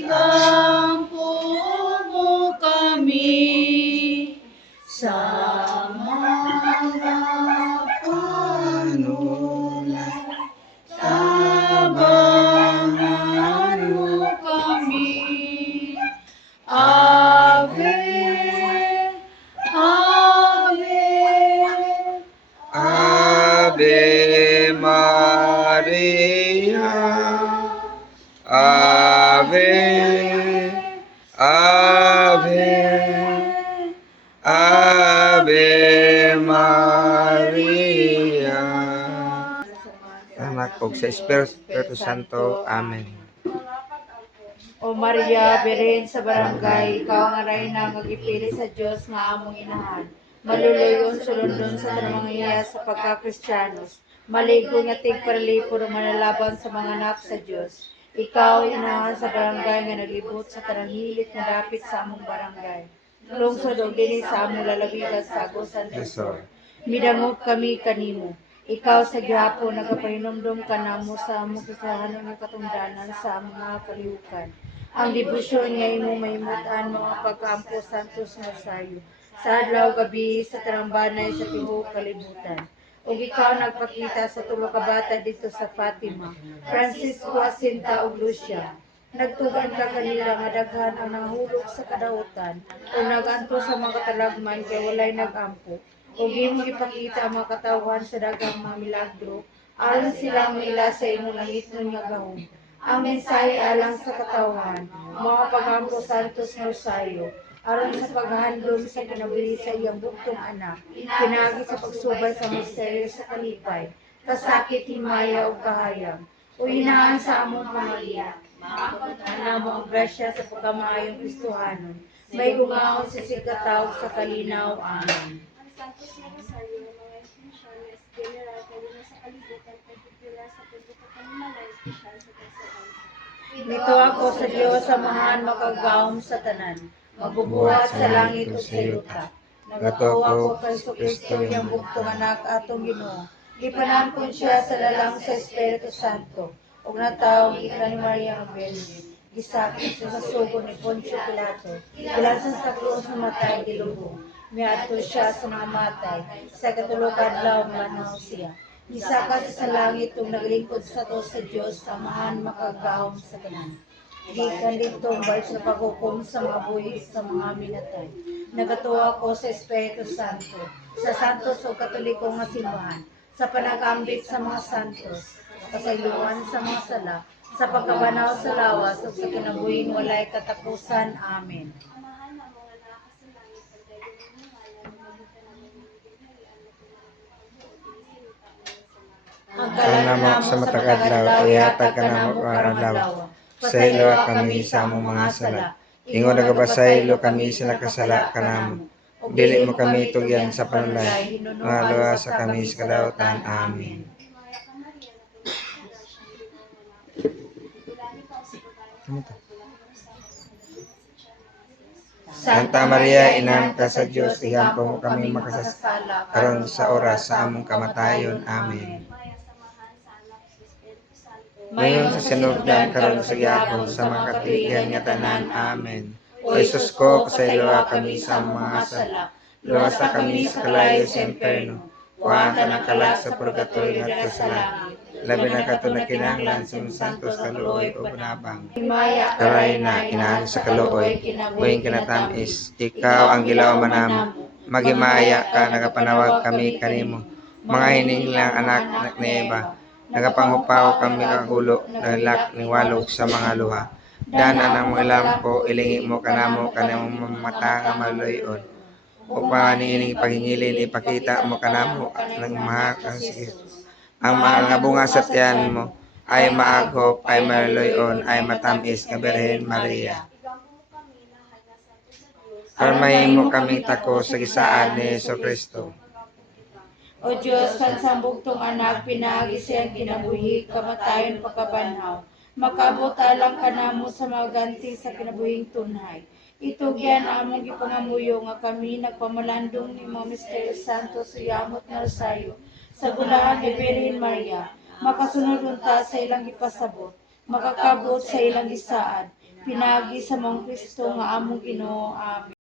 Ikampo mo kami sa mga panulat. Tabangan mo kami. Ave, Ave, Ave Maria, Ave, Ave, Ave Maria. Anak og sa Espiritu Santo. Amen. O Maria, Beren sa barangay, ikaw ang reyna nga gipili sa Dios nga among inahan. Maluluyon sulundon sa tanang mga iya sa pagka-Kristiyanos. Maligo nga tigparalipod o manalaban sa mga anak sa Dios. Ikaw inahan sa barangay nga naglibot sa tanang hilit nga dapit sa among barangay. Lungsod og dinhi sa among lalawigan sa Agusan del Sur. Midangop kami kanimo. Ikaw sa gihapon nagapahinumdum ka namo sa among kasahanan nga katungdanan sa among mga kalihukan. Ang debosyon nga imo mahimutan mga pagkaampo Santos Rosario sa adlaw gabi sa tarambanay sa tibuok kalibutan. Ug ikaw nagpakita sa tulo ka bata dito sa Fatima, Francisco Jacinta ug Lucia. Nagtugan ka kanila nga daghan ang nahulog sa kadautan ug naganto sa mga katalagman kay walay nag-ampo. Ug imong ipakita ang mga katawhan sa daghang mga milagro aron silang mila sa imong langitnon nga gahom. Ang mensahe alang sa katawhan, mga pagampo Santos Rosario, aron sa paghandom sa kinabuhi sa iyang buktong anak, pinagi sa pagsubay sa misteryo sa kalipay, kasakit, himaya o kahayag, o hinaan sa among pamilya, maabot mo ang grasya sa pagkamaayong Kristohanon, may gumahon sa sigkataw sa kalinaw. Amen. Santos na Rosario, mga institusyones, general, kanina sa kalibutan, particular sa pagkakapanimala, espesyal sa kasalansan. Nito ako sa Diyos samahan makagawom sa tanan, magbubuhat sa langit o sa yuta. Nagatuo ako kay Kristo yang buktong anak atong Ginoo. Ipanampun siya sa lalang sa Espiritu Santo, ug nataw ika ni Maria nga Virgin. Gisakit sa sugo ni Poncio Pilato, gilansan sa krus nga matay gilubong. Miadto siya sa mga matay, sa katulog adlaw manaw siya. Gisaka sa langit ug naglingkod sa to sa Dios samahan makagahom sa tanan. Gikan ditong balik sa paghukom sa mga buhis sa mga minatay. Nagatuwa ko sa Espiritu Santo, sa santos o katoliko nga simbahan, sa panagambit sa mga santos, sa kasayloan sa mga sala, sa pagkabanaw sa lawas ug sa kinabuhing walay katapusan. Amen. Amahan na mga nakakasalangit, pagdaya ng ngalan, magitan ng mga binhalian na pinakabuo, dinisinita mo sa mga. Ang Ang namo sa matag adlaw, ihatag ka namo karong adlaw. Pasaylo kami sa among mga sala. Ingon nagabasaylo kami sa nakasala kanamo. Dili mo kami tugyan sa panulay, nga luwas sa kami sa kadautan. Amen. Maya ka Maria, napupuno sa grasya, ang Ginoo nga namo. Bulani ka sa babae sa bulani ka sa siya nga si Jesus. Santa Maria, Ina ka sa Dios, ihampo mo kami makasasala karon sa oras sa among kamatayon. Amen. Maya samahan sa anak sa Espiritu Santo. Ngayon sa sinugdan karon sa gyapon sa mga katuigan nga tanan. Amen. O Jesus ko, pasayloa kami sa mga sala. Luwas kami sa kalayo sa impierno. Kuhaan ka ng kalag sa purgatorio ngadto sa langit. Labi na kato na kinahanglan sa mga santos kaluoy o panabang. Himaya Karay na inahan sa kaluoy, buhing kinatamis, ikaw ang gilaw manamo. Maghimaya ka, nagapanawag kami kanimo. Mga hininglang anak ni Eva, nagapanghupaw kami ang ulo, nalak ni walog sa mga luha. Dana ng mga lampo, ilingi mo kanamo kanamong mata nga maluyon. Upa niining paghingilin, ipakita mo kanamo ng mga ang mahal nga bunga sa tiyan mo ay maaghop, ay maluyon, ay matamis nga Birhen Maria. Igampo mo kami na hanya santo sa Dios. Aron mahimo kaming tako sa gisaan ni Jesucristo. Pagapong kita. O Diyos, kansang tong anak, pinaagi siyang kinabuhi, kamatayon pagkabanhaw. Makabot alang ka namo sa mga ganti sa kinabuhing tunhay. Itugyan among gipangamuyo nga kami nagpamalandong ni mga misteryo santo sa yamot nga Rosario. Sa gulahan ni Birhen Maria, makasunod unta sa ilang ipasabot. makakabuot sa ilang isaad. Pinagi sa mong Kristo nga among Ginoo. Amen.